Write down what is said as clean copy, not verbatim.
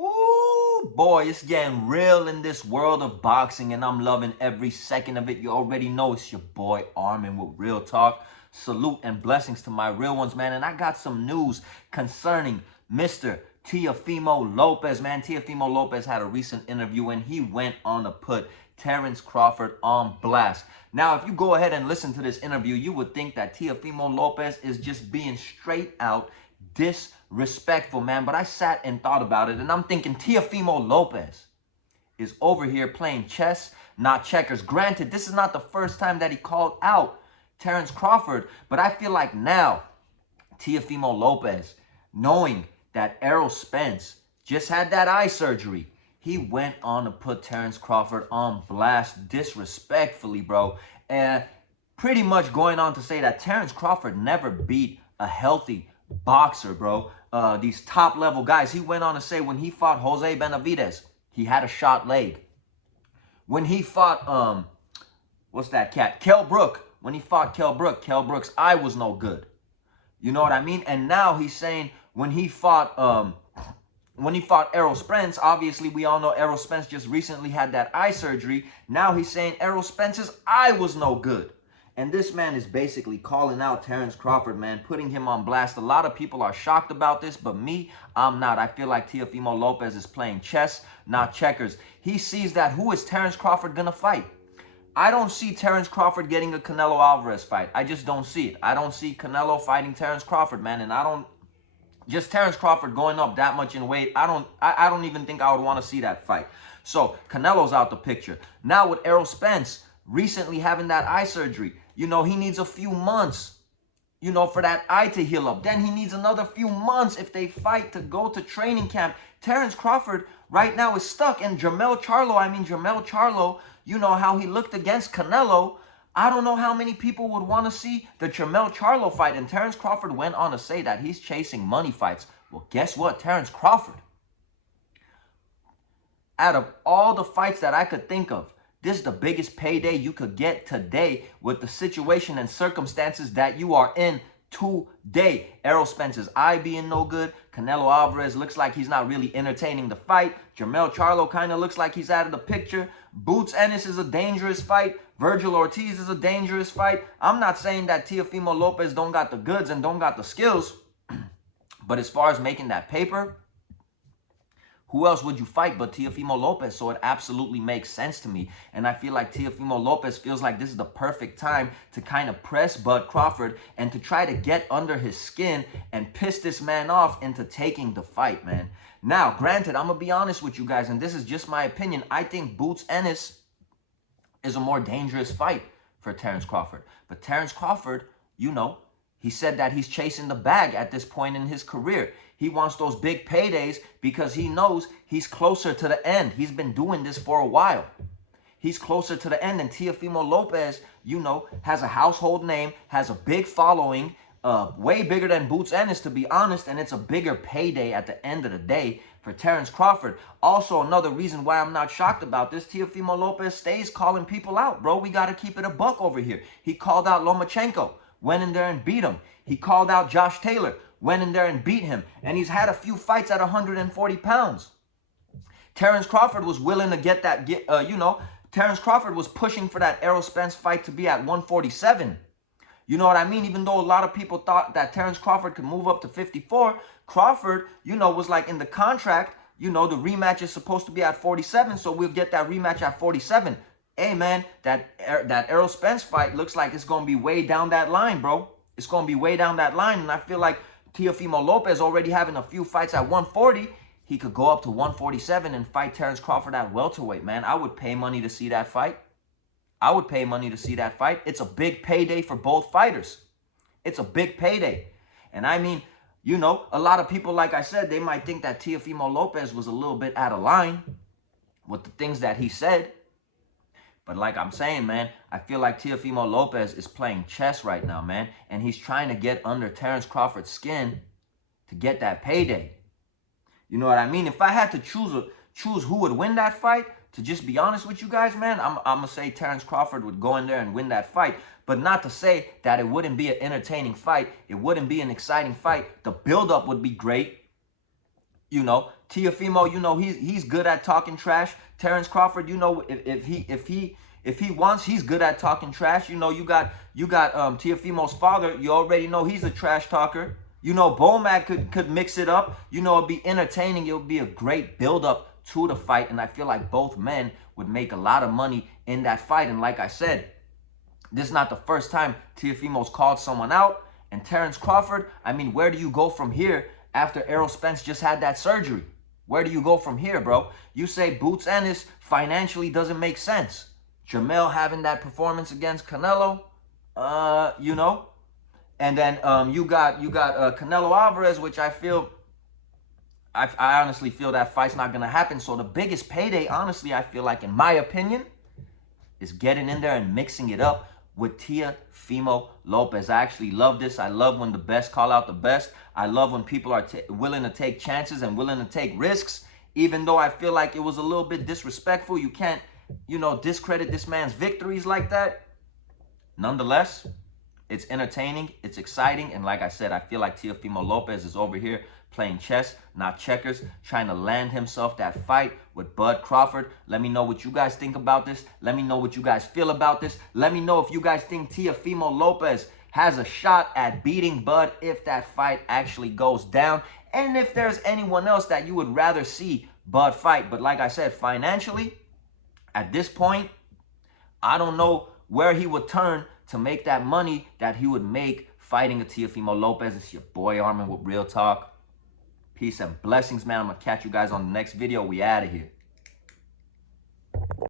Ooh, boy, it's getting real in this world of boxing, and I'm loving every second of it. You already know it's your boy Armin with Real Talk. Salute and blessings to my real ones, man. And I got some news concerning Mr. Teofimo Lopez, man. Teofimo Lopez had a recent interview, and he went on to put Terence Crawford on blast. Now, if you go ahead and listen to this interview, you would think that Teofimo Lopez is just being straight out disrespectful, man. But I sat and thought about it, and I'm thinking Teofimo Lopez is over here playing chess, not checkers. Granted, this is not the first time that he called out Terence Crawford, but I feel like now Teofimo Lopez, knowing that Errol Spence just had that eye surgery, he went on to put Terence Crawford on blast disrespectfully, bro. And pretty much going on to say that Terence Crawford never beat a healthy boxer, bro. These top level guys. He went on to say when he fought Jose Benavidez, he had a shot leg. When he fought what's that cat? Kell Brook. When he fought Kell Brook's eye was no good. You know what I mean? And now he's saying when he fought Errol Spence, obviously we all know Errol Spence just recently had that eye surgery. Now he's saying Errol Spence's eye was no good. And this man is basically calling out Terence Crawford, man, putting him on blast. A lot of people are shocked about this, but me, I'm not. I feel like Teofimo Lopez is playing chess, not checkers. He sees that who is Terence Crawford going to fight? I don't see Terence Crawford getting a Canelo Alvarez fight. I just don't see it. I don't see Canelo fighting Terence Crawford, man, and I don't just Terence Crawford going up that much in weight. I don't even think I would want to see that fight. So Canelo's out the picture. Now with Errol Spence recently having that eye surgery, you know, he needs a few months, you know, for that eye to heal up. Then he needs another few months if they fight to go to training camp. Terence Crawford right now is stuck. And Jermell Charlo, you know how he looked against Canelo. I don't know how many people would want to see the Jermell Charlo fight. And Terence Crawford went on to say that he's chasing money fights. Well, guess what? Terence Crawford, out of all the fights that I could think of, this is the biggest payday you could get today with the situation and circumstances that you are in today. Errol Spence's eye being no good. Canelo Alvarez looks like he's not really entertaining the fight. Jermell Charlo kind of looks like he's out of the picture. Boots Ennis is a dangerous fight. Virgil Ortiz is a dangerous fight. I'm not saying that Teofimo Lopez don't got the goods and don't got the skills. But as far as making that paper, who else would you fight but Teofimo Lopez? So it absolutely makes sense to me. And I feel like Teofimo Lopez feels like this is the perfect time to kind of press Bud Crawford and to try to get under his skin and piss this man off into taking the fight, man. Now, granted, I'm going to be honest with you guys, and this is just my opinion. I think Boots Ennis is a more dangerous fight for Terence Crawford. But Terence Crawford, you know, he said that he's chasing the bag at this point in his career. He wants those big paydays because he knows he's closer to the end. He's been doing this for a while. He's closer to the end. And Teofimo Lopez, you know, has a household name, has a big following, way bigger than Boots Ennis, to be honest. And it's a bigger payday at the end of the day for Terence Crawford. Also, another reason why I'm not shocked about this, Teofimo Lopez stays calling people out, bro. We got to keep it a buck over here. He called out Lomachenko, went in there and beat him. He called out Josh Taylor, went in there and beat him. And he's had a few fights at 140 pounds. Terence Crawford was willing to get that, you know, Terence Crawford was pushing for that Errol Spence fight to be at 147. You know what I mean? Even though a lot of people thought that Terence Crawford could move up to 54, Crawford, you know, was like in the contract, you know, the rematch is supposed to be at 47, so we'll get that rematch at 47. Hey, man, that Errol Spence fight looks like it's going to be way down that line, bro. It's going to be way down that line, and I feel like Teofimo Lopez already having a few fights at 140. He could go up to 147 and fight Terence Crawford at welterweight, man. I would pay money to see that fight. I would pay money to see that fight. It's a big payday for both fighters. It's a big payday. And I mean, you know, a lot of people, like I said, they might think that Teofimo Lopez was a little bit out of line with the things that he said. But like I'm saying, man, I feel like Teofimo Lopez is playing chess right now, man. And he's trying to get under Terence Crawford's skin to get that payday. You know what I mean? If I had to choose who would win that fight, to just be honest with you guys, man, I'm going to say Terence Crawford would go in there and win that fight. But not to say that it wouldn't be an entertaining fight. It wouldn't be an exciting fight. The buildup would be great. You know, Teofimo, you know, he's good at talking trash. Terence Crawford, you know, if he wants, he's good at talking trash. You know, you got Teofimo's father. You already know he's a trash talker. You know, Bomac could mix it up. You know, it'd be entertaining. It would be a great build up to the fight, and I feel like both men would make a lot of money in that fight. And like I said, this is not the first time Teofimo's called someone out. And Terence Crawford, I mean, where do you go from here after Errol Spence just had that surgery? Where do you go from here, bro? You say Boots Ennis financially doesn't make sense. Jamel having that performance against Canelo, you know. And then you got Canelo Alvarez, which I honestly feel that fight's not going to happen. So the biggest payday, honestly, I feel like, in my opinion, is getting in there and mixing it up with Teofimo Lopez. I actually love this. I love when the best call out the best. I love when people are willing to take chances and willing to take risks, even though I feel like it was a little bit disrespectful. You can't, you know, discredit this man's victories like that. Nonetheless, it's entertaining, it's exciting, and like I said, I feel like Teofimo Lopez is over here playing chess, not checkers, trying to land himself that fight with Bud Crawford. Let me know what you guys think about this. Let me know what you guys feel about this. Let me know if you guys think Teofimo Lopez has a shot at beating Bud if that fight actually goes down, and if there's anyone else that you would rather see Bud fight. But like I said, financially, at this point, I don't know where he would turn to make that money that he would make fighting a Teofimo Lopez. It's your boy Armin with Real Talk. Peace and blessings, man. I'm going to catch you guys on the next video. We out of here.